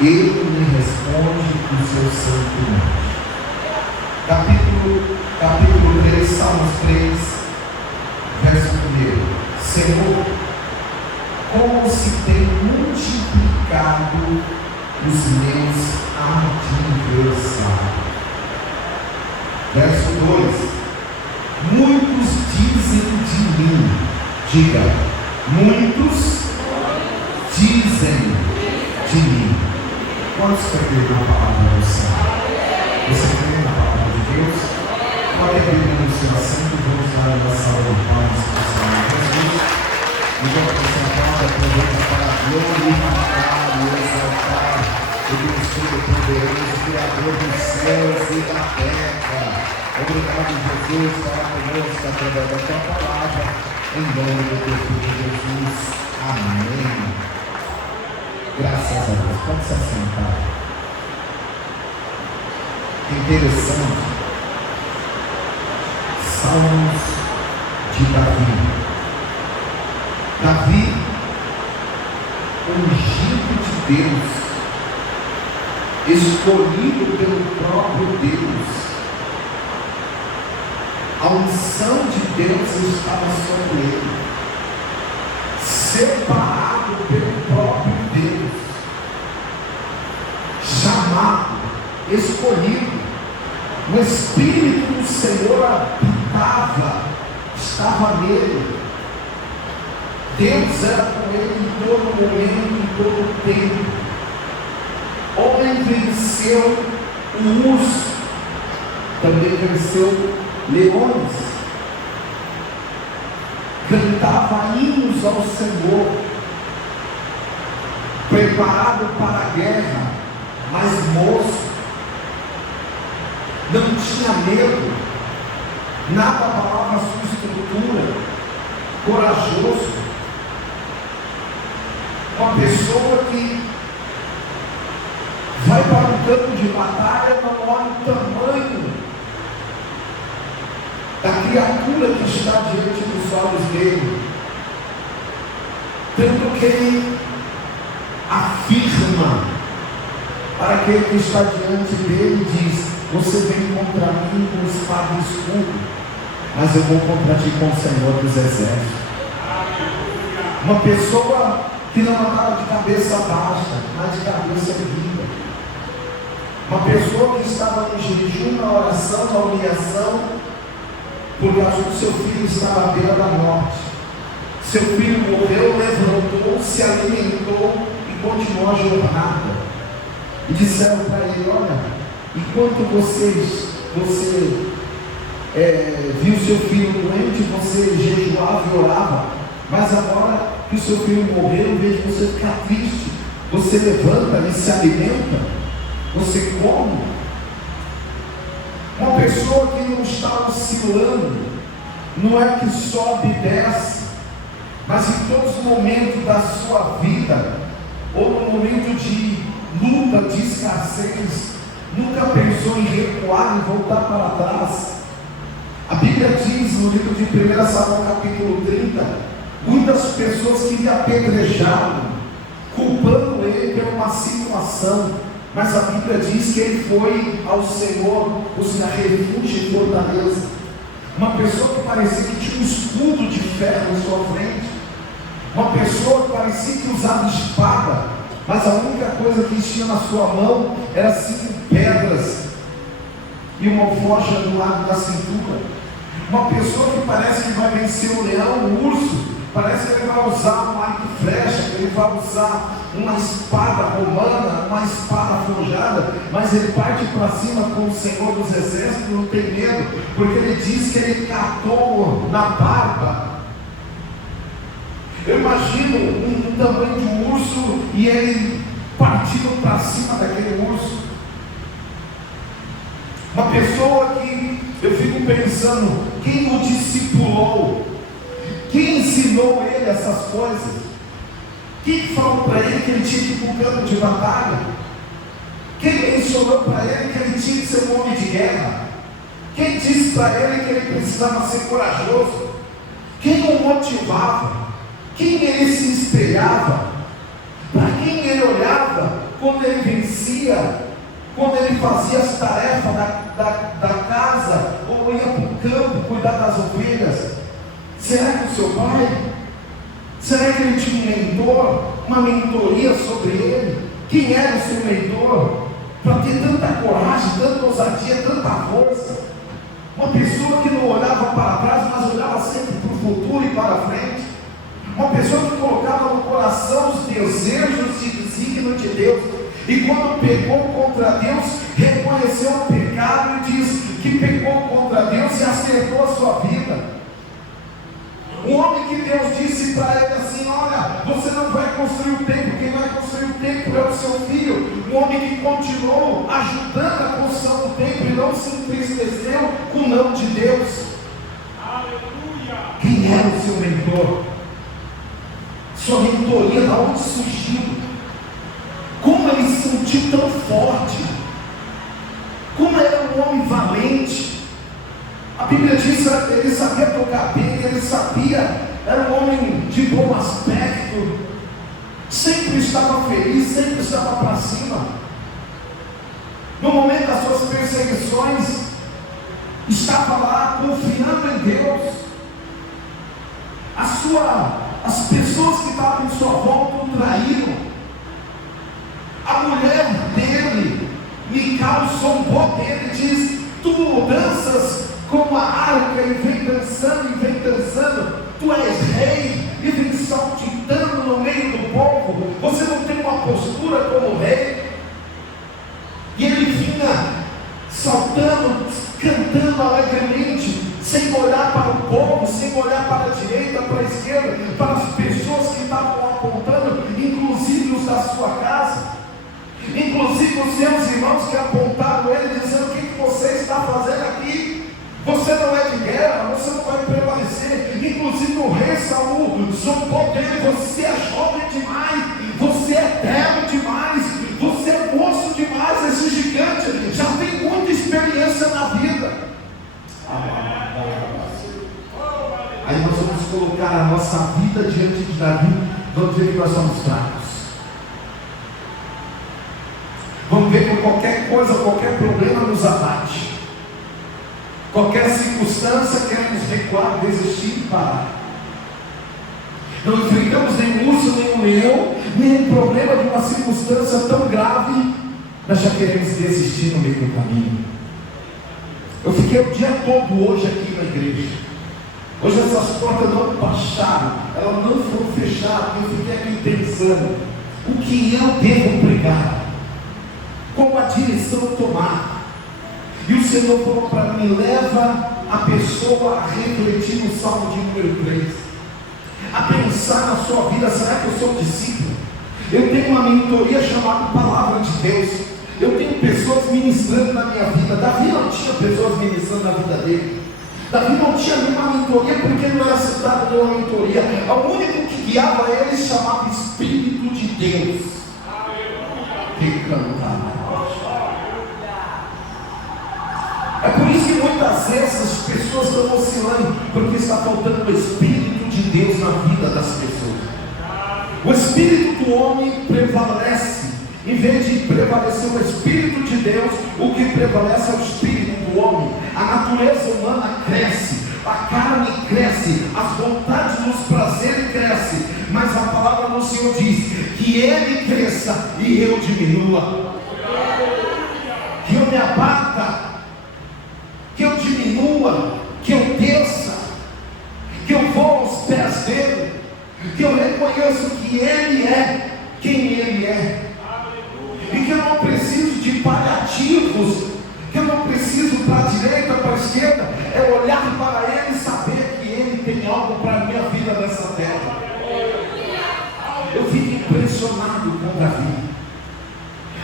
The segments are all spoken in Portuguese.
Ele me responde o seu santo nome. Capítulo 3, Salmos 3, verso 1. Senhor, como se tem multiplicado os meus adversários. Verso 2: muitos dizem de mim. Diga, muitos dizem de mim. Quantos creem na palavra do Senhor? Você crê na palavra de Deus? Pode abrir no seu assento e vamos dar uma salva de palmas para o Senhor Jesus. Enquanto você aplaude, aproveita para glorificar e exaltar o Deus Todo-Poderoso, Criador dos céus e da terra. Obrigado, Jesus, para conosco através da tua palavra, em nome do teu filho Jesus. Amém. Graças a Deus. Pode se assentar. Interessante. Salmos de Davi. Davi, ungido de Deus, escolhido pelo próprio Deus. A unção de Deus estava sobre ele, separado pelo próprio Deus, chamado, escolhido. O Espírito do Senhor habitava, estava nele. Deus era com ele em todo momento, em todo tempo. Homem venceu o urso, também venceu leões. Cantava hinos ao Senhor, preparado para a guerra, mas moço. Não tinha medo, nada abalava a sua estrutura, corajoso. Uma pessoa que vai para um campo de batalha, não olha o tamanho da criatura que está diante dos olhos dele, tanto que ele afirma para aquele que está diante dele, diz: você vem contra mim com espada e escudo, mas eu vou contra ti com o Senhor dos Exércitos. Uma pessoa que não andava de cabeça baixa, mas de cabeça erguida. Uma pessoa que estava no jejum, na oração, na humilhação, por causa do seu filho estava à beira da morte. Seu filho morreu, levantou, se alimentou e continuou a jornada. E disseram para ele: olha, enquanto você viu seu filho doente, você jejuava e orava, mas agora que o seu filho morreu, em vez de você ficar triste, você levanta e se alimenta, você come. Uma pessoa que não está oscilando, não é que sobe e desce, mas em todos os momentos da sua vida, ou no momento de luta, de escassez, nunca pensou em recuar e voltar para trás. A Bíblia diz no livro de 1 Samuel capítulo 30, muitas pessoas queriam apedrejá-lo, culpando ele por uma situação, mas a Bíblia diz que ele foi ao Senhor buscar refúgio e fortaleza. Uma pessoa que parecia que tinha um escudo de ferro em sua frente, uma pessoa que parecia que usava espada, mas a única coisa que tinha na sua mão era 5 pedras e uma alforja do lado da cintura. Uma pessoa que parece que vai vencer o leão, o urso, parece que ele vai usar um arco e flecha, ele vai usar uma espada romana, uma espada forjada, mas ele parte para cima com o Senhor dos Exércitos, não tem medo, porque ele diz que ele catou na barba. Eu imagino um tamanho de um urso e ele partindo para cima daquele urso. Uma pessoa que eu fico pensando, quem o discipulou? Quem ensinou ele essas coisas? Quem falou para ele que ele tinha que ir para o campo de batalha? Quem ensinou para ele que ele tinha que ser um homem de guerra? Quem disse para ele que ele precisava ser corajoso? Quem o motivava? Quem ele se espelhava? Para quem ele olhava? quando ele vencia, quando ele fazia as tarefas da casa, ou ia para o campo cuidar das ovelhas? Será que o seu pai? Será que ele tinha um mentor, uma mentoria sobre ele? Quem era o seu mentor? Para ter tanta coragem, tanta ousadia, tanta força. Uma pessoa que não olhava para trás, mas olhava sempre para o futuro e para frente. Uma pessoa que colocava no coração os desejos e desígnios de Deus. E quando pecou contra Deus, reconheceu o pecado e diz que pecou contra Deus e acertou a sua vida. Um homem que Deus disse para ele assim: olha, você não vai construir o templo, quem vai construir o templo é o seu filho. Um homem que continuou ajudando a construção do templo e não se entristeceu com o não de Deus. Aleluia! Quem era o seu mentor? Sua mentoria, de onde surgiu? Como ele se sentiu tão forte? Como era um homem valente? A Bíblia diz que ele sabia tocar bem, ele sabia, era um homem de bom aspecto, sempre estava feliz, sempre estava para cima. No momento das suas perseguições, estava lá confiando em Deus. As pessoas que estavam em sua volta o traíram. A mulher dele, Mical, zombou dele, diz: tu danças como a arca e vem dançando, tu és rei e vem saltitando no meio do povo, você não tem uma postura como rei. E ele vinha saltando, cantando alegremente, sem olhar para o povo, sem olhar para a direita, para a esquerda, para as pessoas que estavam apontando, inclusive os da sua casa, inclusive os seus irmãos que apontaram ele, dizendo: o que você está fazendo aqui? Você não é de guerra, você não vai prevalecer. Inclusive o rei Saul zombou dele: você é jovem demais, você é terno demais, você é moço demais, esse gigante já tem muita experiência na vida. Aí nós vamos colocar a nossa vida diante de Davi, vamos ver que nós somos fracos. Vamos ver que qualquer coisa, qualquer problema nos abate. Qualquer circunstância queremos recuar, desistir e parar. Não enfrentamos nem urso, nem um leão, nem um problema de uma circunstância tão grave, nós já queremos desistir no meio do caminho. Eu fiquei o dia todo hoje aqui na igreja. Hoje essas portas não baixaram, elas não foram fechadas. Eu fiquei aqui pensando: o que eu devo pregar? Qual a direção tomar? E o Senhor falou para mim: leva a pessoa a refletir no Salmo de número 3, a pensar na sua vida. Será que eu sou discípulo? Eu tenho uma mentoria chamada Palavra de Deus. Eu tenho pessoas ministrando na minha vida. Davi não tinha pessoas ministrando na vida dele. Davi não tinha nenhuma mentoria, porque não era citado nenhuma mentoria. O único que guiava ele se chamava Espírito de Deus. Que cantava. É por isso que muitas vezes as pessoas estão oscilando, porque está faltando o Espírito de Deus na vida das pessoas. O Espírito do homem prevalece. Em vez de prevalecer o Espírito de Deus, o que prevalece é o Espírito do homem. A natureza humana cresce, a carne cresce, as vontades dos prazeres crescem, mas a palavra do Senhor diz que Ele cresça e eu diminua, que eu me abata, que eu diminua, que eu desça, que eu vou aos pés dele, que eu reconheço que Ele é quem Ele é, e que eu não preciso de paliativos, que eu não preciso para a direita, para a esquerda, é olhar para Ele e saber que Ele tem algo para a minha vida nessa terra. Eu fico impressionado com Davi.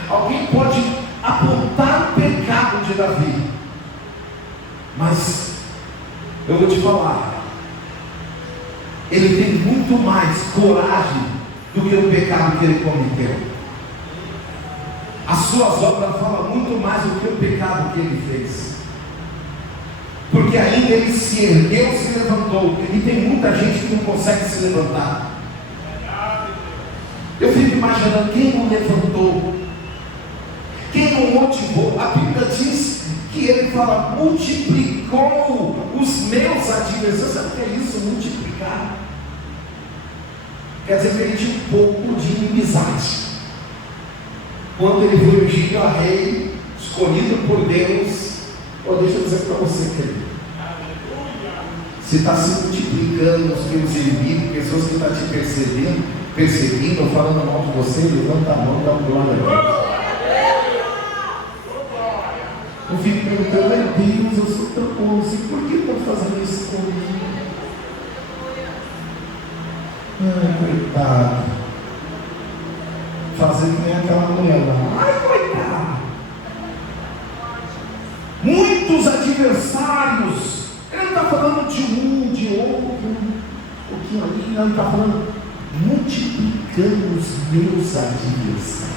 Alguém pode apontar o pecado de Davi, mas eu vou te falar, ele tem muito mais coragem do que o pecado que ele cometeu. As suas obras falam muito mais do que o pecado que ele fez, porque ainda ele se ergueu, se levantou, e tem muita gente que não consegue se levantar. Eu fico imaginando quem não levantou motivou. A Bíblia diz que ele fala, multiplicou os meus adversários. Sabe o que é isso? Multiplicar. Quer dizer que ele tinha um pouco de inimizade. Quando ele foi ungido a rei, escolhido por Deus, deixa eu dizer para você, querido, se está se multiplicando os teus inimigos, pessoas que estão te perseguindo ou falando mal de você, levanta a mão e dá um glória a Deus. Eu fico perguntando, meu Deus, eu sou tão bom assim, por que estão fazendo isso comigo? Ai, coitado. Fazendo que nem aquela mulher lá. Ai, coitado. Muitos adversários. Ele não está falando de um, de outro, um pouquinho ali, não, ele está falando multiplicando os meus adversários.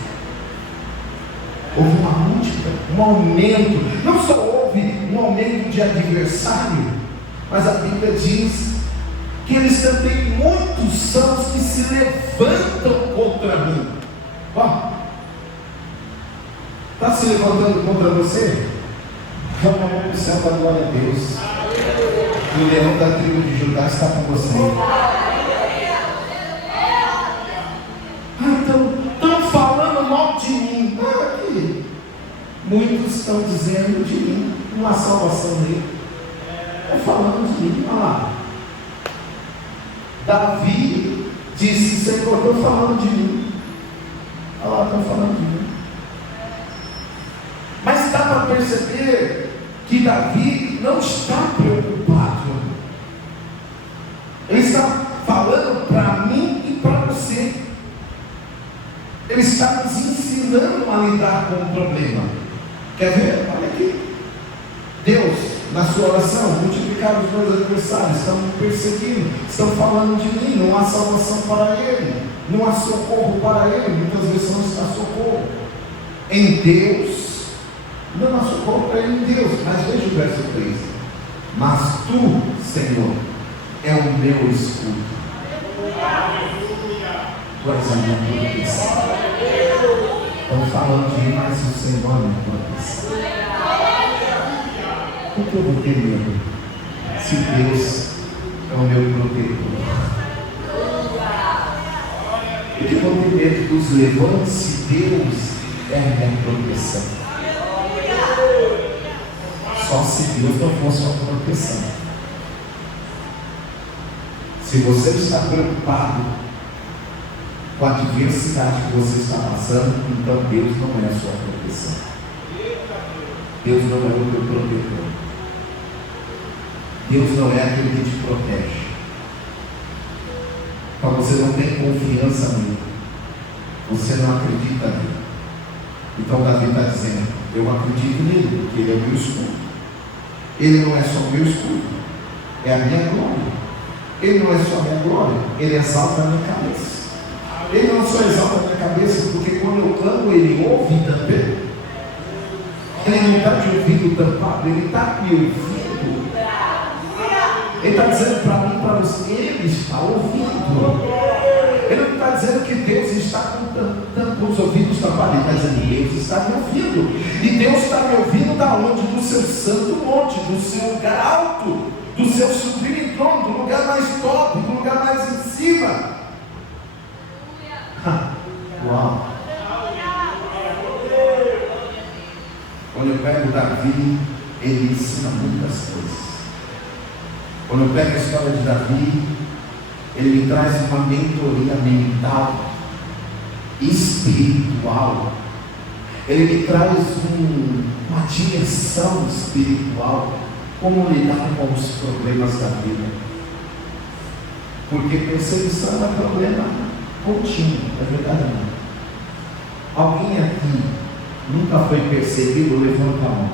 Houve uma multiplicação, um aumento. Não só houve um aumento de adversário, mas a Bíblia diz que eles também, muitos são os que se levantam contra mim. Ó, está se levantando contra você? Joga a mão para o céu para a glória a Deus. O leão da tribo de Judá está com você. Então, estão falando mal de mim. Aqui. Muitos estão dizendo de mim, uma salvação dele. Estão falando de mim. Olha lá. Davi disse, Senhor, estão falando de mim. Olha lá, estão falando de mim. Mas dá para perceber que Davi não está preocupado. Ele está falando para mim e para você. Ele está nos ensinando a lidar com o problema. Quer ver? Olha aqui. Deus, na sua oração, multiplicar os meus adversários, estão me perseguindo, estão falando de mim, não há salvação para ele, não há socorro para ele. Muitas vezes não está socorro em Deus, não há socorro para ele em Deus. Mas veja o verso 3: mas tu, Senhor, é o meu escudo, tu és a minha proteção. Estão falando de mim, mas o Senhor é a minha proteção. Por que eu vou ter medo? Se Deus é o meu protetor. Por que eu vou ter medo dos levantes se Deus é a minha proteção? Só se Deus não fosse uma proteção. Se você está preocupado com a adversidade que você está passando, então Deus não é a sua proteção. Deus não é o teu protetor. Deus não é aquele que te protege. Mas você não tem confiança nele. Você não acredita nele. Então Davi está dizendo, eu acredito nele, porque ele é o meu escudo. Ele não é só o meu escudo, é a minha glória. Ele não é só a minha glória, ele exalta a minha cabeça. Ele não só exalta a minha cabeça, porque quando eu clamo, ele ouve também. Ele não está de ouvido tampado, ele está me ouvindo. Ele está dizendo para mim, para você, ele está ouvindo. Ele não está dizendo que Deus está com os ouvidos tampados, ele está dizendo, Deus está me ouvindo. E Deus está me ouvindo da onde? Do seu santo monte, do seu lugar alto, do seu sublime trono, do lugar mais top, do lugar mais em cima. Uau! Quando eu pego Davi, ele ensina muitas coisas. Quando eu pego a história de Davi, ele me traz uma mentoria mental, espiritual. Ele me traz uma direção espiritual, como lidar com os problemas da vida. Porque perseguição é problema contínuo, é verdade ou não? Alguém aqui nunca foi perseguido? Levanta a mão.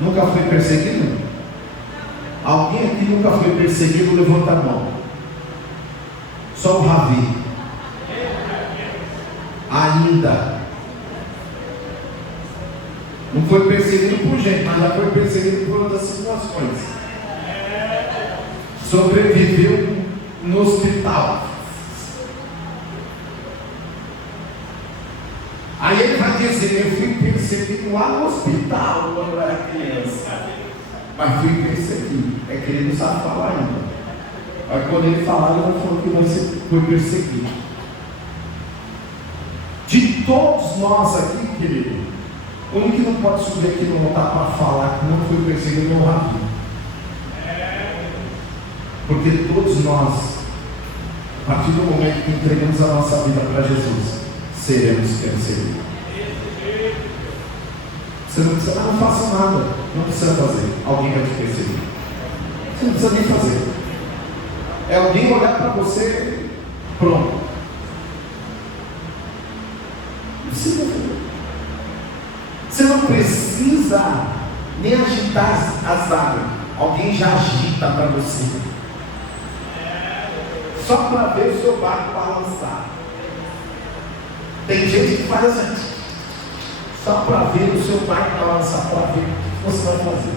Nunca foi perseguido? Alguém aqui nunca foi perseguido? Levanta a mão. Só o Ravi. Ainda. Não foi perseguido por gente, mas já foi perseguido por outras situações. Sobreviveu no hospital. Aí ele vai dizer: eu fui perseguido lá no hospital quando eu era criança. Mas fui perseguido. É que ele não sabe falar ainda. Mas quando ele falar, ele vai falar que você foi perseguido. De todos nós aqui, querido, o único que não pode subir aqui no altar para falar que não foi perseguido é o Rabi. Porque todos nós, a partir do momento que entregamos a nossa vida para Jesus, seremos perseguidos. Você não precisa, não faça nada, não precisa fazer, alguém vai te perseguir. Você não precisa nem fazer. É alguém olhar para você, pronto. Você não precisa nem agitar as águas, alguém já agita para você. Só para ver o seu barco balançar. Tem gente que faz assim, só para ver o seu barco balançar, para ver o que você vai fazer.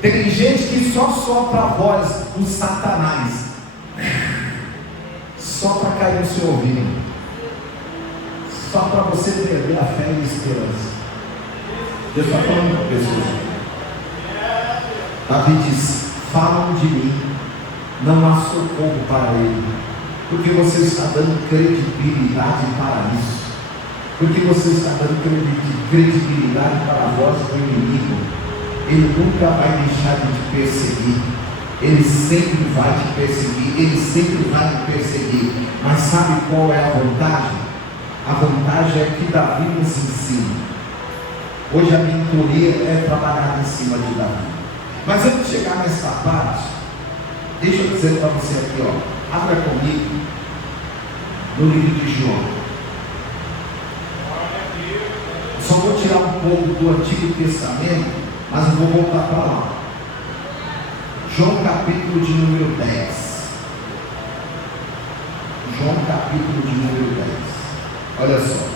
Tem gente que só sopra a voz do Satanás, só para cair no seu ouvido, só para você perder a fé e a esperança. Deus está falando com pessoas. Davi diz: falam de mim, não há socorro para ele, porque você está dando credibilidade para isso, porque você está dando credibilidade para a voz do inimigo. Ele nunca vai deixar de te perseguir, ele sempre vai te perseguir, ele sempre vai te perseguir. Mas sabe qual é a vantagem? A vantagem é que Davi nos ensina. Hoje a mentoria é trabalhar em cima de Davi. Mas antes de chegar nessa parte, deixa eu dizer para você aqui, ó, abra comigo no livro de João. Só vou tirar um pouco do Antigo Testamento, mas eu vou voltar para lá. João capítulo de número 10. João capítulo de número 10. Olha só.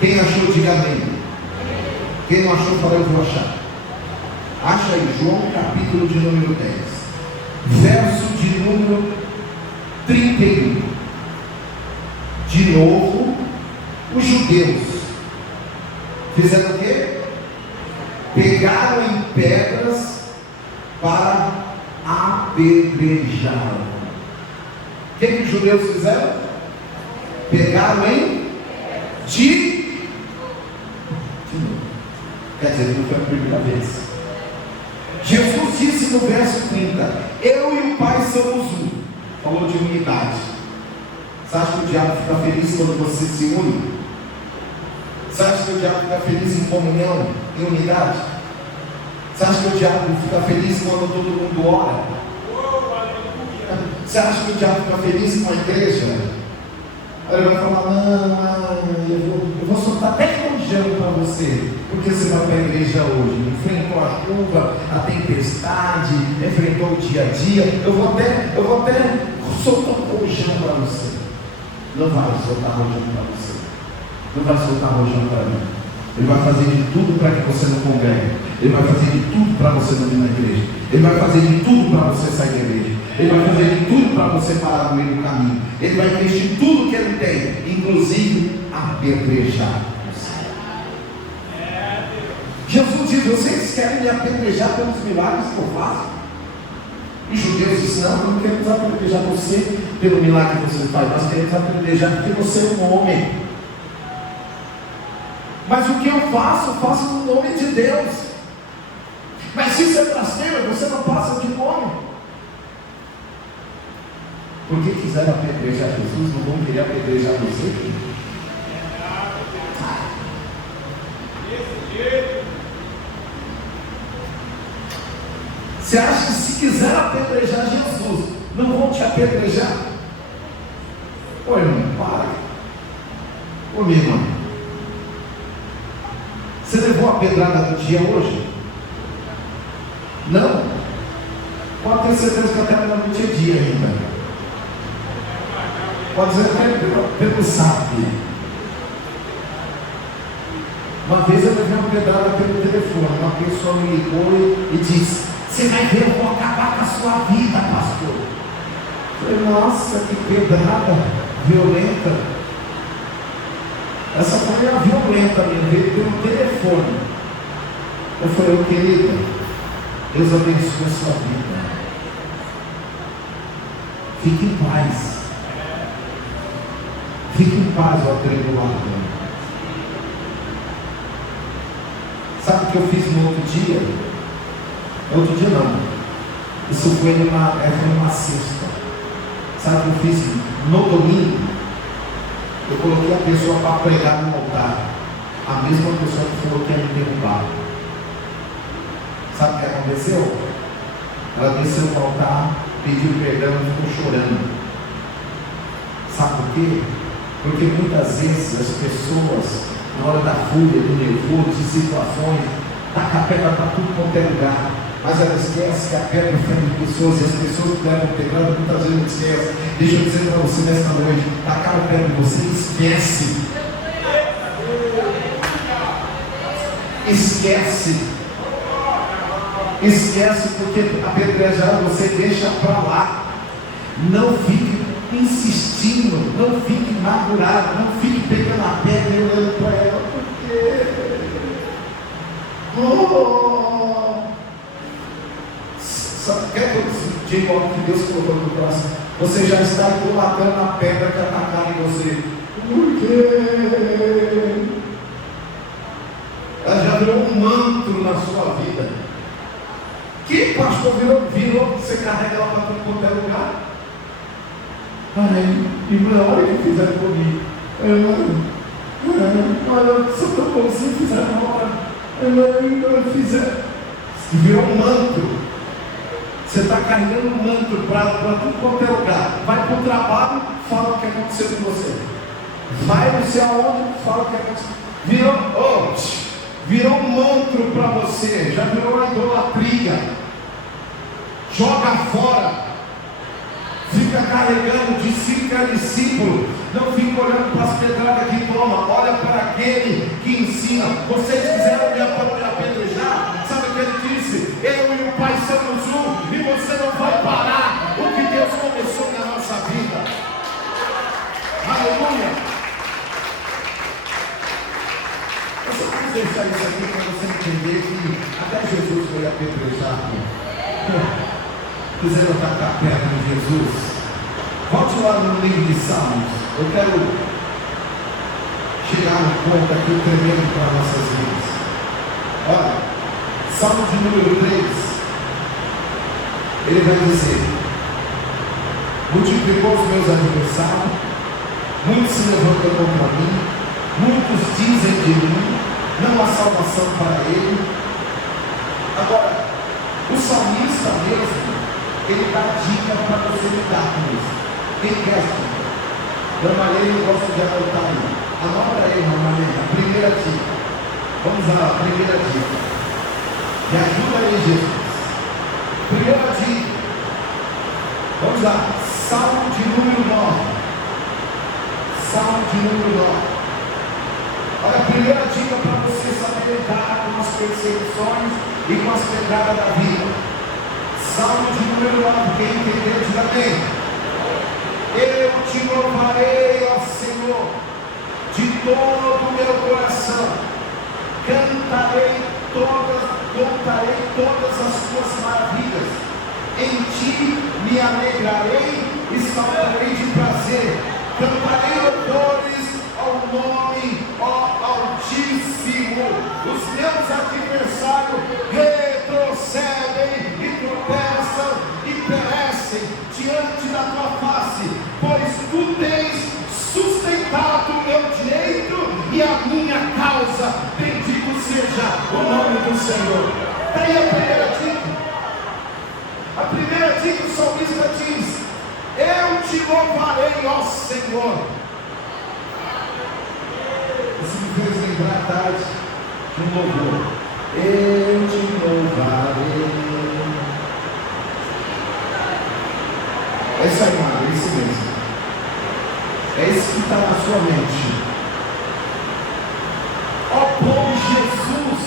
Quem achou, diga amém. Quem não achou, fala: eu vou achar. Acha aí, João capítulo de número 10, verso de número 31. De novo, os judeus fizeram o quê? Pegaram em pedras para apedrejá-lo. O que os judeus fizeram? Pegaram em de novo. Quer dizer, não foi a primeira vez. Jesus disse no verso 30: eu e o Pai somos um. Falou de unidade. Você acha que o diabo fica feliz quando você se une? Você acha que o diabo fica feliz em comunhão, em unidade? Você acha que o diabo fica feliz quando todo mundo ora? Você acha que o diabo fica feliz com a igreja? Ele vai falar: não, eu vou soltar até rojão para você, porque você vai para a igreja hoje. Enfrentou a chuva, a tempestade, enfrentou o dia a dia. Eu vou até soltar um rojão para você. Não vai soltar rojão para você. Não vai soltar rojão para mim. Ele vai fazer de tudo para que você não congregue. Ele vai fazer de tudo para você não vir na igreja. Ele vai fazer de tudo para você sair da igreja. Ele vai fazer de tudo para você parar no meio do caminho. Ele vai investir tudo que ele tem, inclusive apedrejar você. Jesus diz: vocês querem me apedrejar pelos milagres que eu faço? Os judeus disseram: não queremos apedrejar você pelo milagre que você faz, nós queremos apedrejar porque você é um homem. Mas o que eu faço no nome de Deus. Mas se você é blasfemo, você não passa de nome. Porque quiseram apedrejar Jesus, não vão querer apedrejar você? Você acha que se quiser apedrejar Jesus, não vão te apedrejar? Ô irmão, para. Ô minha irmã, você levou a pedrada do dia hoje? Não? Pode ter certeza que até não tinha dia ainda. Pode dizer até pelo sabe. Uma vez eu levei uma pedrada pelo telefone. Uma pessoa me ligou e disse: você vai ver, eu vou acabar com a sua vida, pastor. Eu falei: nossa, que pedrada violenta. Essa mulher violenta minha veio pelo telefone. Eu falei, querida, Deus abençoe a sua vida. Fique em paz. Fique em paz, ó atribulado. Sabe o que eu fiz no outro dia? Outro dia não. Isso foi numa sexta. Sabe o que eu fiz no domingo? Eu coloquei a pessoa para pregar no altar. A mesma pessoa que falou que ia me derrubar. Sabe o que aconteceu? Ela desceu no altar, pediu perdão e ficou chorando. Sabe por quê? Porque muitas vezes as pessoas, na hora da fúria, do nervoso, de situações, tacam a pedra para tudo quanto é lugar. Mas ela esquece que a pedra fere pessoas, e as pessoas que levam pedrada muitas vezes esquecem. Deixa eu dizer para você nesta noite: tacar a pedra em você, esquece. Esquece, porque apedrejar você deixa para lá. Não fique insistindo, não fique magoado, não fique pegando a pedra e olhando para ela, porque quer que eu diga algo que Deus colocou no coração? Você já está idolatrando a pedra que atacaram em você. Por quê? Ela já virou um manto na sua vida. Que pastor virou que você carrega ela para todo quanto é lugar? Ai, irmã, olha o que fizeram comigo. Olha, sou tão bonzinho, fizeram uma hora. Irmã, fizeram. Virou um manto. Você está carregando um manto para tudo quanto é lugar. Vai para o trabalho, fala o que aconteceu com você. Vai não sei aonde, fala o que aconteceu. Virou um manto para você. Já virou uma idolatria. Joga fora. Fica carregando discípulo a discípulo. Não fica olhando para as pedradas que toma. Olha para aquele que ensina. Vocês quiseram me apedrejar? Sabe o que ele disse? Eu e o Pai somos um. E você não vai parar o que Deus começou na nossa vida. Aleluia. Eu só quis deixar isso aqui para você entender que até Jesus foi apedrejado. Quiseram tacar a pedra em Jesus. Volte lá no livro de Salmos. Eu quero chegar no ponto aqui tremendo para nossas vidas. Olha, Salmo de número 3. Ele vai dizer: multiplicou os meus adversários, muitos se levantam contra mim, muitos dizem de mim, não há salvação para ele. Agora, o salmista mesmo, ele dá dica para você lidar com isso. Quem quer dica? Dona Marlene gosta de anotar aí. Anota aí, Dona Marlene, a primeira dica. Vamos lá, a primeira dica. Me ajuda aí, Jesus. Primeira dica. Vamos lá. Salmo de número 9. Salmo de número 9. Olha, a primeira dica para você saber lidar com as perseguições e com as pedradas da vida. Salmo de número 9, quem entendeu, diz amém. Eu te louvarei, ó Senhor, de todo o meu coração. Contarei todas as tuas maravilhas. Em ti me alegrarei e saltarei de prazer. Cantarei louvores ao nome, ó Altíssimo. Os meus adversários retrocedem e tropeçam e perecem diante da tua face, pois tu tens sustentado o meu direito e a minha causa. Bendito seja o nome do Senhor. Daí a primeira dica. A primeira dica, o salmista diz: eu te louvarei, ó Senhor. Isso me fez lembrar a tarde de um louvor. Eu te louvarei. É isso aí, mano, é isso mesmo. É isso que está na sua mente. Ó povo de Jesus,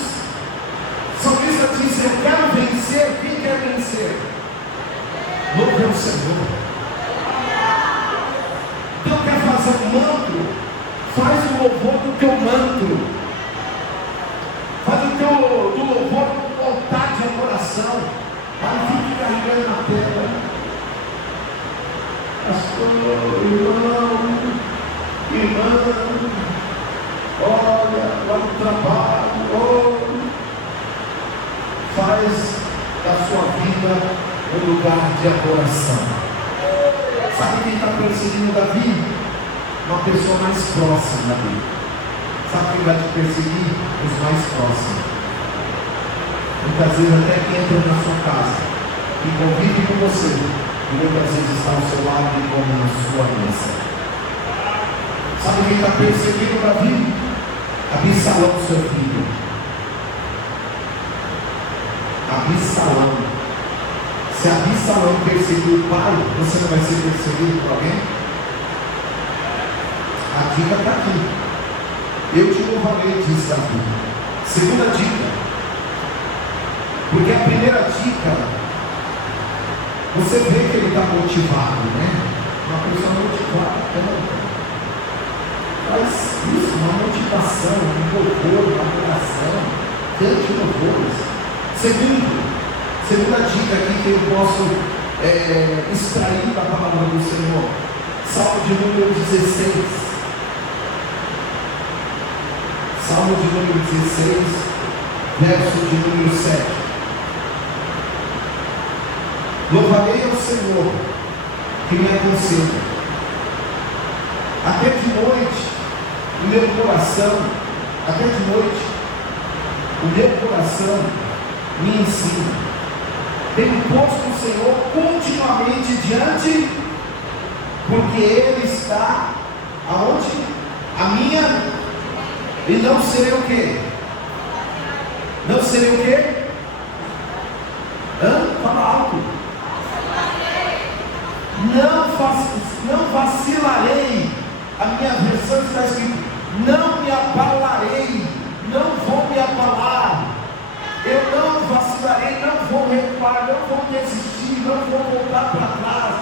o salmista diz: eu quero vencer. Quem quer vencer? Louve ao Senhor. Então quer fazer um manto? Faz o louvor do teu manto. Faz do louvor um altar de adoração. Não fique carregando na tela. Pastor, irmão, olha, lá no trabalho, faz da sua vida um lugar de adoração. Sabe quem está perseguindo Davi? Uma pessoa mais próxima da Bíblia. Sabe quem vai te perseguir? Os mais próximos. Muitas vezes até quem entra na sua casa e convive com você, e muitas vezes está ao seu lado e come na sua mesa. Sabe quem está perseguindo Davi? Absalão, seu filho. Absalão. Se Absalão perseguir o pai, você não vai ser perseguido por alguém? A dica está aqui. Eu te louvarei, diz Davi. Segunda dica. Porque a primeira dica, você vê que ele está motivado, né? Uma pessoa motivada, faz isso, uma motivação, um louvor, uma adoração, cante louvores. Segunda dica aqui que eu posso extrair da palavra do Senhor. Salmo de número 16. Salmo de número 16, verso de número 7. Louvarei ao Senhor que me aconselha. Até de noite, o meu coração me ensina. Tenho posto o Senhor continuamente diante, porque Ele está aonde? A minha. E não serei o quê? Não serei o quê? Fala alto. Não vacilarei. A minha versão está escrito: não me abalarei, não vou me abalar. Eu não vacilarei, não vou recuar, não vou desistir, não vou voltar para trás.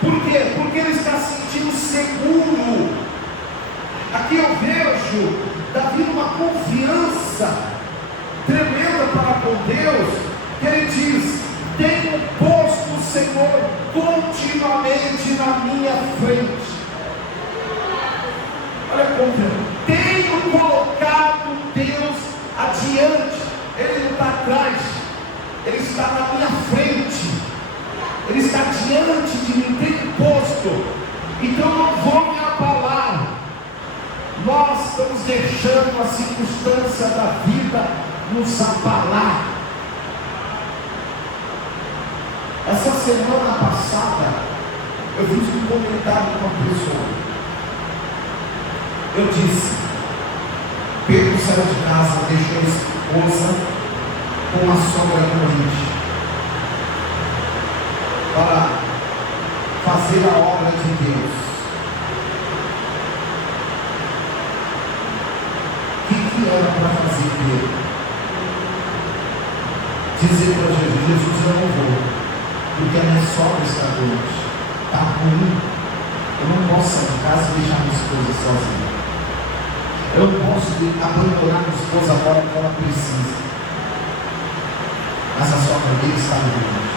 Por quê? Porque ele está sentindo seguro. Aqui eu vejo Davi numa confiança tremenda para com Deus, que ele diz: tenho posto o Senhor continuamente na minha frente. Olha como tenho colocado Deus adiante. Ele não está atrás, Ele está na minha frente, Ele está diante de mim, tem posto. Então não vou me abalar. Nós estamos deixando a circunstância da vida nos abalar. Essa semana passada eu fiz um comentário com uma pessoa. Eu disse: Pedro saiu de casa, deixou a esposa com a sogra doente para fazer a obra de Deus. O que era para fazer Pedro? Dizer para Jesus: Jesus, eu não vou, porque a minha sogra está doente, está ruim. Eu não posso sair de casa e deixar minha esposa sozinha. Eu não posso abandonar minha esposa agora que ela precisa. Mas a sogra dele está doente.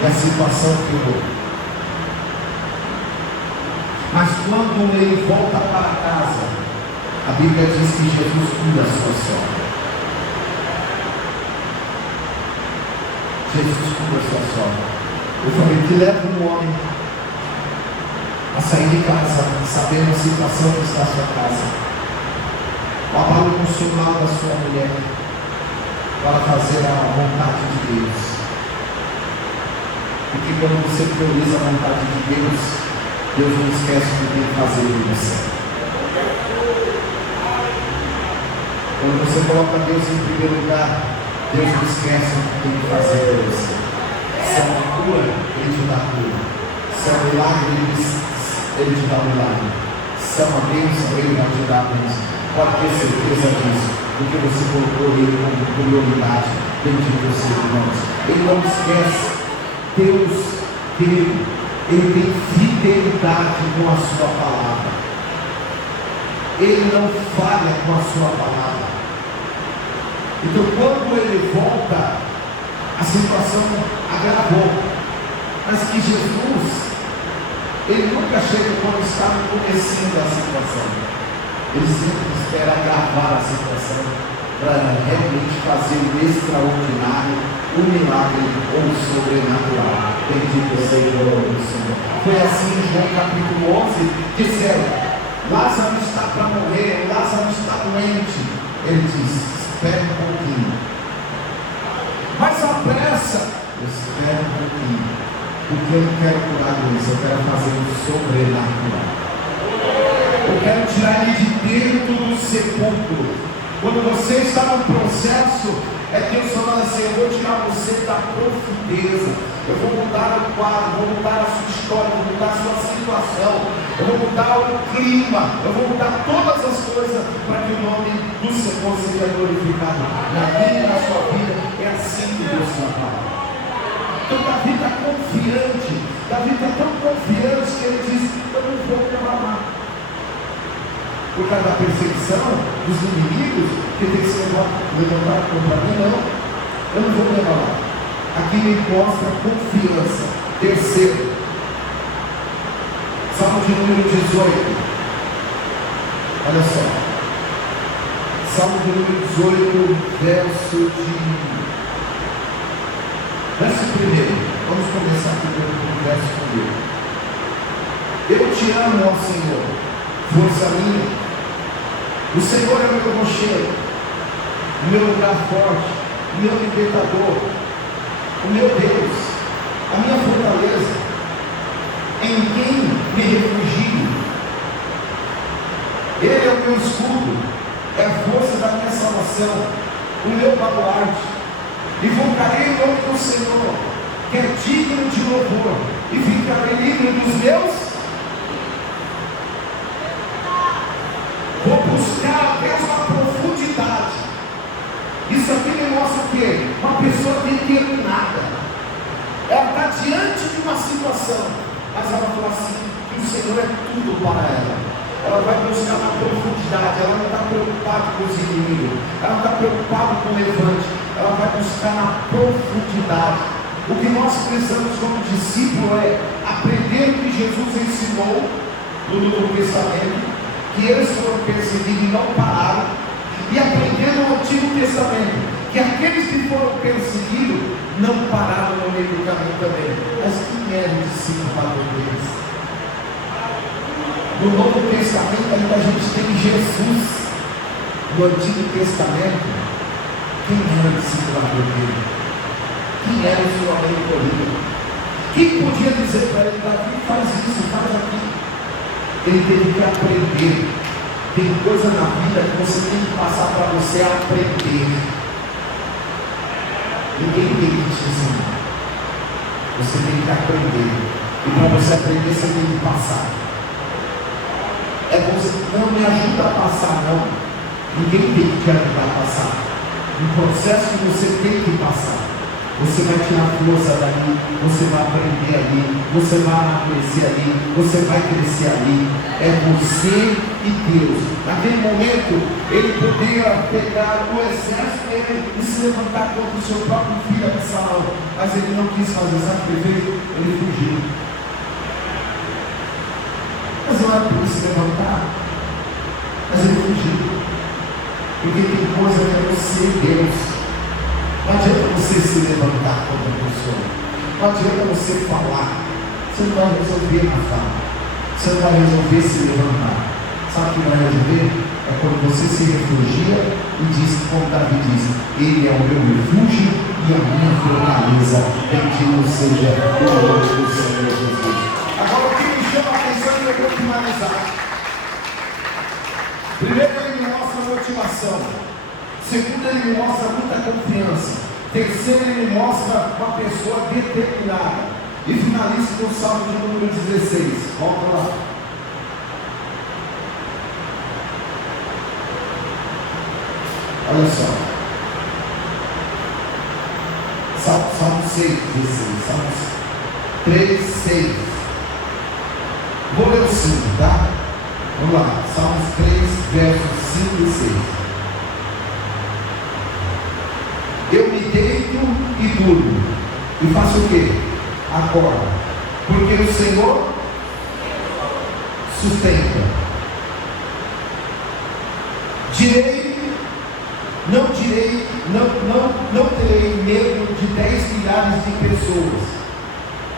E a situação piorou. Mas quando ele volta para casa, a Bíblia diz que Jesus cura a sua sogra. Jesus cura a sua sogra. Eu falei: que leva um homem a sair de casa, sabendo a situação que está a sua casa, o abalo emocional da sua mulher, para fazer a vontade de Deus. Porque quando você prioriza a vontade de Deus, Deus não esquece o que tem que fazer em você. Quando você coloca Deus em primeiro lugar, Deus não esquece o que tem que fazer em você. Se é uma cura, Ele te dá cura. Se é um milagre, Ele te dá um milagre. Se é uma bênção, Ele vai te dar a bênção. Pode ter certeza disso, porque você colocou Ele como prioridade dentro de você, irmãos. Ele não esquece. Deus, Ele tem fidelidade com a sua palavra. Ele não falha com a sua palavra. Então, quando ele volta, a situação agravou. Mas que Jesus, ele nunca chega quando está no comecinho da situação. Ele sempre espera agravar a situação para realmente fazer o extraordinário, o milagre ou o sobrenatural. Bendito seja o nome do Senhor. Foi assim em João capítulo 11, disseram: Lázaro está para morrer, Lázaro está doente. Ele diz: espera um pouquinho. Mas a pressa, espera um pouquinho. Porque eu não quero curar isso, eu quero fazer o sobrenatural. Eu quero tirar ele de dentro do sepulcro. Quando você está no processo, é Deus falando assim: eu vou tirar você da profundeza, eu vou mudar o quadro, vou mudar a sua história, vou mudar a sua situação, eu vou mudar o clima, eu vou mudar todas as coisas para que o nome do Senhor seja glorificado na minha e na sua vida. É assim que Deus trabalha. Então Davi está confiante, Davi está tão confiante que ele diz: eu não vou me abalar. Por causa da perseguição dos inimigos, que tem que ser levantado contra mim, não. Eu não vou me abalar. Aqui me mostra confiança. Terceiro, Salmo de número 18. Olha só. Salmo de número 18, verso 1. Vamos começar aqui pelo verso 1. Eu te amo, ó Senhor, força minha. O Senhor é o meu rochedo, o meu lugar forte, o meu libertador, o meu Deus, a minha fortaleza, em quem me refugio. Ele é o meu escudo, é a força da minha salvação, o meu baluarte. Invocarei o nome do Senhor, que é digno de louvor, e ficarei livre dos meus. Vou buscar a Deus na profundidade. Isso aqui me mostra o quê? Uma pessoa determinada. Ela está diante de uma situação, mas ela fala assim: que o Senhor é tudo para ela. Ela vai buscar na profundidade. Ela não está preocupada com os inimigos, ela não está preocupada com o levante, ela vai buscar na profundidade. O que nós precisamos como discípulo é aprender o que Jesus ensinou no Novo Testamento, que eles foram perseguidos e não pararam, e aprender no Antigo Testamento, que aqueles que foram perseguidos não pararam no meio do caminho também. Mas quem era o discípulo deles? No Novo Testamento ainda a gente tem Jesus. No Antigo Testamento, quem era o discípulo dele? Quem era o seu amigo corrido? Quem podia dizer para ele: Davi, faz isso, faz aquilo? Ele teve que aprender. Tem coisa na vida que você tem que passar para você aprender. Ninguém tem que te ensinar. Você tem que aprender. E para você aprender, você tem que passar. Você não me ajuda a passar, não. Ninguém tem que te ajudar a passar. Um processo que você tem que passar. Você vai tirar força dali, você vai aprender ali, você vai amadurecer ali, você vai crescer ali. É você e Deus. Naquele momento, ele poderia pegar o exército dele e se levantar contra o seu próprio filho Absalão, mas ele não quis fazer. Sabe o que ele fez? Ele fugiu. Mas não era para ele se levantar, mas ele fugiu. Porque tem coisa que é você e Deus. Não adianta você se levantar contra a pessoa. Não adianta você falar. Você não vai resolver na fala. Você não vai resolver se levantar. Sabe o que vai resolver? É quando você se refugia e diz, como Davi diz: Ele é o meu refúgio e a minha fortaleza. Bendito seja o nome do Senhor Jesus. Agora o que me chama a atenção é que eu vou finalizar. Primeiro, ele me mostra a motivação. Segundo, ele me mostra muita confiança. Terceiro, ele me mostra uma pessoa determinada. E finaliza com o Salmo de número 16. Volta lá. Olha só. Salmo 6, 16. Salmo 3, 6. Vou ler o 5, tá? Vamos lá. Salmos 3, versos 5 e 6. Eu me deito e durmo, e faço o quê? Acordo, porque o Senhor sustenta. Não terei medo de 10 milhares de pessoas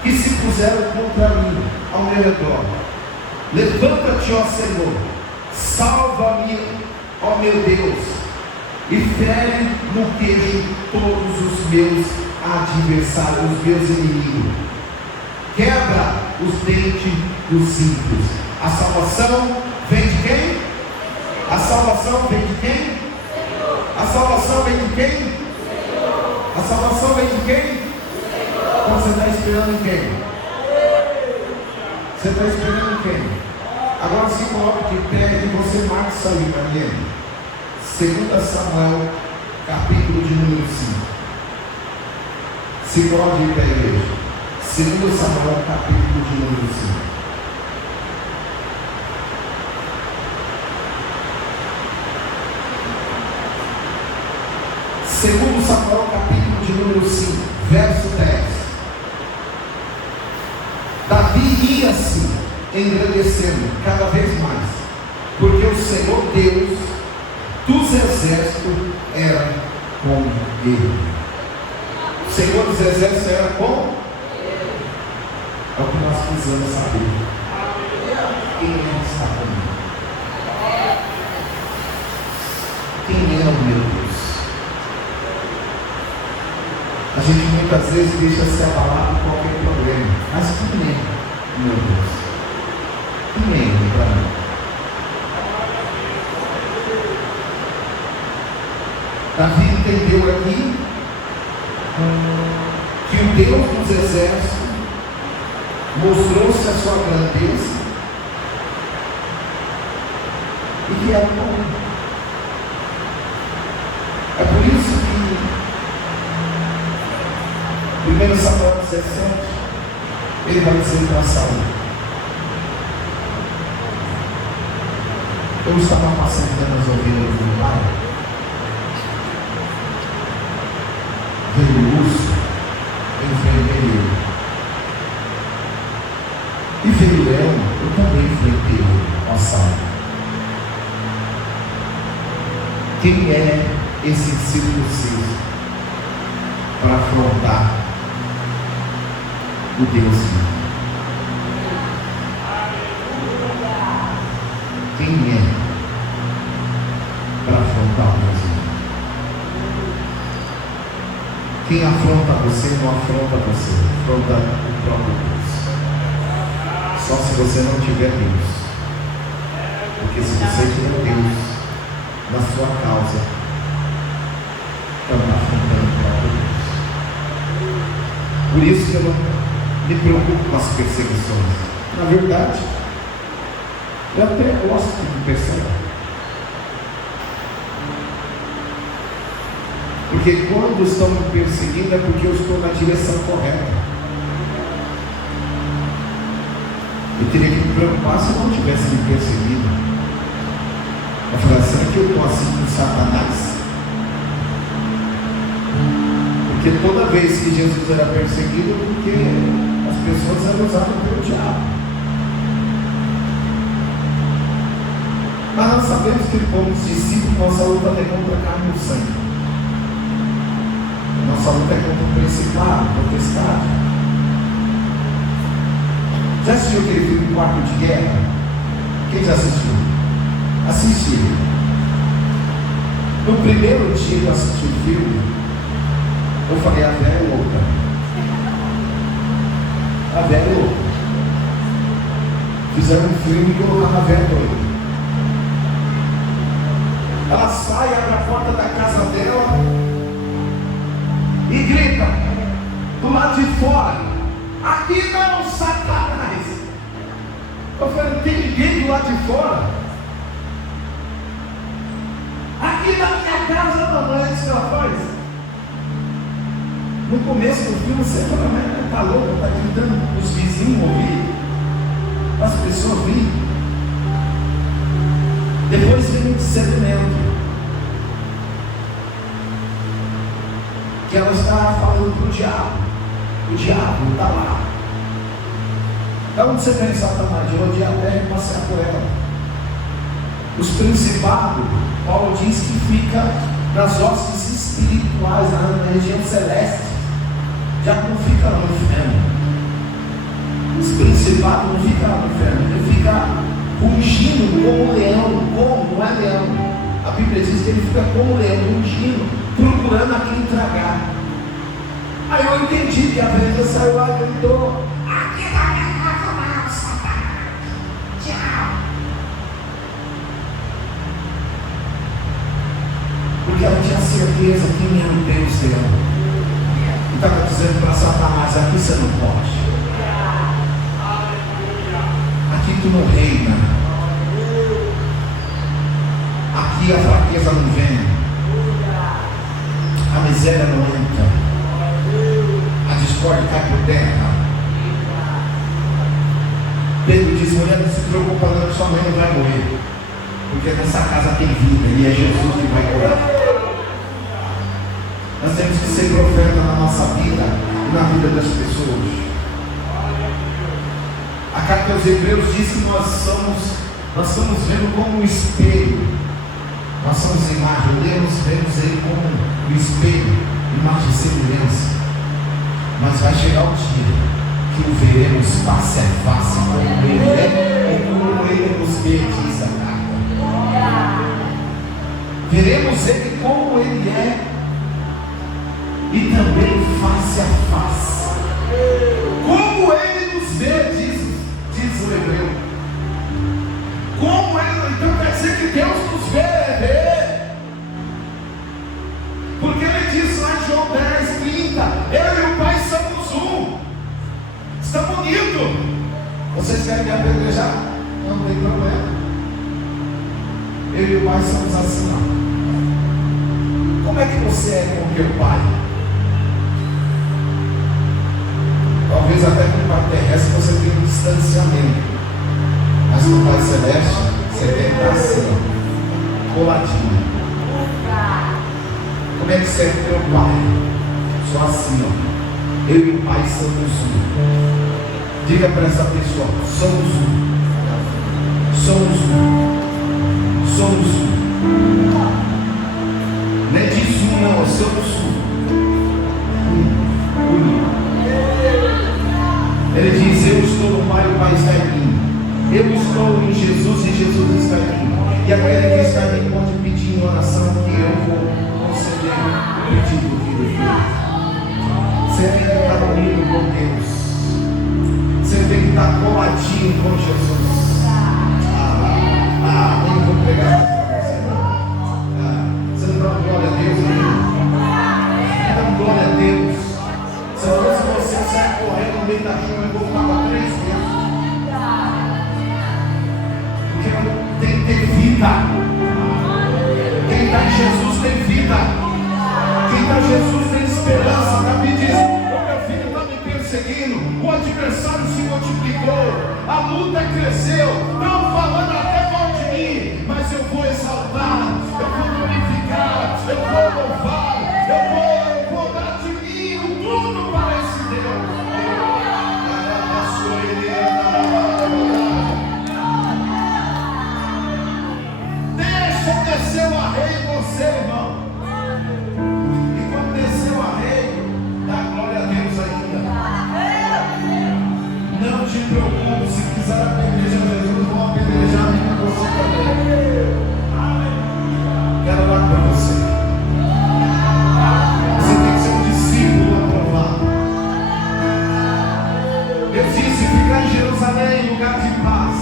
que se puseram contra mim ao meu redor. Levanta-te, ó Senhor, salva-me, ó meu Deus, e fere no queixo todos os meus adversários, os meus inimigos. Quebra os dentes dos ímpios. A salvação vem de quem? A salvação vem de quem? A salvação vem de quem? A salvação vem de quem? Então você está esperando em quem? Você está esperando em quem? Agora se coloque de pé e você marca isso aí para mim. 2 Samuel, capítulo de número 5. Se coloque de pé, igreja. 2 Samuel, capítulo de número 5. Segundo Samuel, capítulo de número 5, verso 10. Davi ia-se engrandecendo cada vez mais, porque o Senhor Deus dos exércitos era com ele. O Senhor dos exércitos era com ele. É o que nós precisamos saber. Quem é está comigo? Quem é o meu Deus? A gente muitas vezes deixa se abalar por qualquer problema. Mas quem é, meu Deus? Quem é ele para mim? Davi entendeu aqui que o Deus dos exércitos mostrou-se a sua grandeza e que era bom. É por isso que 1 Samuel 17, ele vai dizer para Saul: eu estava apacentando as ovelhas do meu pai, veio o urso, enfrentei ele, e veio o leão, eu também enfrentei ele, ó Saul. Quem é esse discípulo seu para afrontar o Deus vivo? Quem é para afrontar o Deus vivo? Quem afronta você não afronta você, afronta o próprio Deus. Só se você não tiver Deus. Porque se você tiver Deus na sua causa, está afrontando o próprio Deus. Por isso que eu não me preocupo com as perseguições. Na verdade, eu até gosto de me perseguir. Porque quando estão me perseguindo é porque eu estou na direção correta. Eu teria que me preocupar se eu não tivesse me perseguido. Eu falei, será que eu estou assim com Satanás? Porque toda vez que Jesus era perseguido, porque as pessoas eram usadas pelo diabo. Mas nós sabemos que, como discípulos, nossa luta é contra a carne e o sangue. Nossa luta é contra o principado, potestade. Já assistiu aquele filme Quarto de Guerra? Quem já assistiu? Assisti. No primeiro dia que eu assisti o filme, eu falei, a velha é louca. A velha é louca. Fizeram um filme e colocaram a velha doida. Ela sai, abre a porta da casa dela e grita do lado de fora: aqui não, Satanás! Eu falei, não tem ninguém do lado de fora. Aqui na minha casa, mamãe, é isso que ela faz. No começo do filme você fala, mas está louco, está gritando os vizinhos ouvir, as pessoas virem. Depois vem o discernimento, que ela está falando para o diabo. O diabo está lá. Da onde você vem, Satanás? De rodear a terra e passear por ela. Os principados, Paulo diz que fica nas hostes espirituais, na região celeste. Já não fica lá no inferno. Os principados não ficam lá no inferno. Ele fica rugindo como um leão. Como? Não é leão. A Bíblia diz que ele fica como um leão, rugindo, procurando a quem tragar. Aí eu entendi que a velha saiu lá e gritou: aqui está a minha casa, não, Satanás. Tchau. Porque ela tinha certeza que quem era o Deus dela. E estava dizendo para Satanás: aqui você não pode. Aqui tu não reina. Aqui a fraqueza não vem. A miséria não entra. A discórdia cai por terra. Pedro diz: mulher, não se preocupa não, que sua mãe não vai morrer. Porque nessa casa tem vida e é Jesus que vai curar. Nós temos que ser profeta na nossa vida e na vida das pessoas. A carta aos Hebreus diz que nós estamos vendo como um espelho. Nós somos imagem, vemos ele como um espelho, imagem e semelhança. Mas vai chegar o dia que o veremos face a face como ele é, ou como ele nos vê, diz a carta. Veremos ele como ele é, e também face a face. Como ele nos vê, diz o Hebreu. Como ele, então quer dizer que Deus nos vê. Porque ele diz lá em João 10:30, eu e o Pai somos um. Estamos unidos. Vocês querem me apedrejar? Não tem problema. Eu e o Pai somos assim. Não. Como é que você é com o teu Pai? Talvez até com o Pai terrestre você tenha um distanciamento. Mas com o Pai celeste você tem que estar assim, coladinho. Como é que você é teu Pai? Só assim, ó. Eu e o Pai somos um. Diga para essa pessoa: somos um. Somos um. Somos um. Não é diz um, não, somos um. Um. Ele diz: eu estou no Pai, o Pai está em mim. Eu estou em Jesus e Jesus está em mim. E aquele que está em mim pode pedir em oração que eu vou conceder o pedido que ele fez. Você tem que estar unido com Deus. Você tem que estar coladinho com Jesus. Nem vou pregar para você não. Você não dá glória a Deus, não dá glória a Deus. Se fosse você sair correndo no meio da chuva, eu vou falar 3 vezes. Porque tem que ter vida. Quem está em Jesus tem vida. Quem está em Jesus tem esperança. Davi diz: o meu filho está me perseguindo, o adversário se multiplicou, a luta cresceu, estão falando até mal de mim, mas eu vou exaltar, eu vou glorificar, eu vou louvar, eu vou dar de mim tudo para esse Deus. Deixa descer o arreio em você, irmão. E quando descer o arreio, dá glória a Deus ainda. Não te preocupe, se quiser apedrejar Jesus, vão apedrejar a mim e você também. Quero orar por você. Você tem que ser um discípulo aprovado. Deus disse: ficar em Jerusalém, lugar de paz,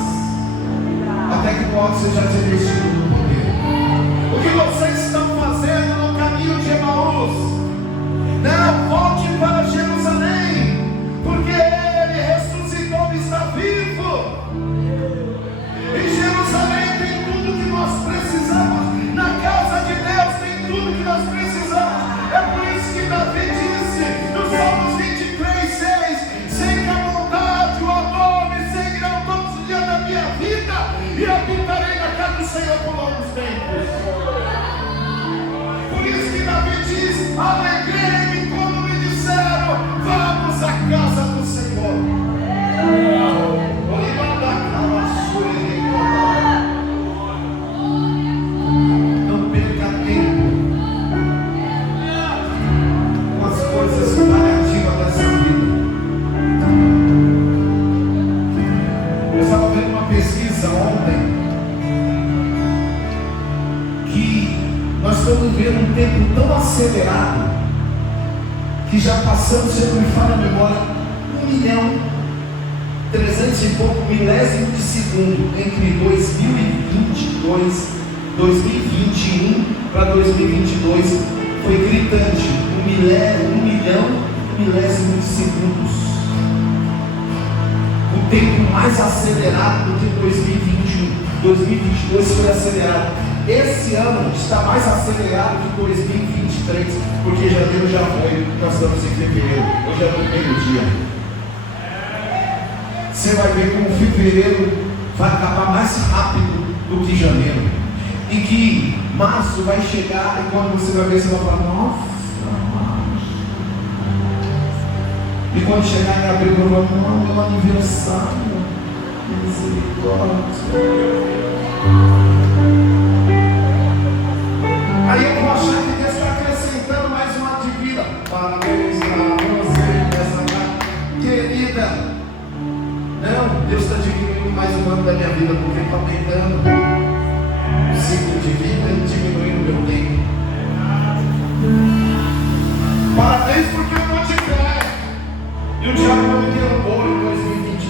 até que pode seja revestido do poder. O que vocês estão fazendo no caminho de Emaús? Não, volte para Jerusalém, porque ele ressuscitou e está vivo. Em Jerusalém tem tudo que nós precisamos. Na casa de Deus tem tudo que nós precisamos. É por isso que Davi disse no Salmos 23:6: sei que a bondade, o amor me seguirão todos os dias da minha vida, e habitarei na casa do Senhor longos tempos. Por isso que Davi diz: alegrei-me quando me disseram, vamos à casa do Senhor. Não perca tempo com as coisas paliativas dessa vida. Eu estava vendo uma pesquisa ontem que nós estamos vivendo um tempo tão acelerado que já passamos, se não me falha a memória, 1.300 e pouco milésimo de segundo entre 2021 para 2022. Foi gritante, 1 milhão milésimo de segundos. O tempo mais acelerado do que 2021. 2022 foi acelerado. Esse ano está mais acelerado que 2023, porque janeiro já foi, nós estamos em fevereiro, hoje é o primeiro dia. Você vai ver como fevereiro vai acabar mais rápido do que janeiro, e que março vai chegar, e quando você vai ver, você vai falar, nossa, e quando chegar em abril, eu vou falar, não, meu aniversário, misericórdia. Aí eu vou achar que Deus está acrescentando mais um ato de vida. Parabéns para você, essa querida. Não, Deus está diminuindo mais um ano da minha vida, porque Ele está aumentando o ciclo de vida e diminuindo o meu tempo. Parabéns porque eu estou de pé. E o diabo não me derrubou.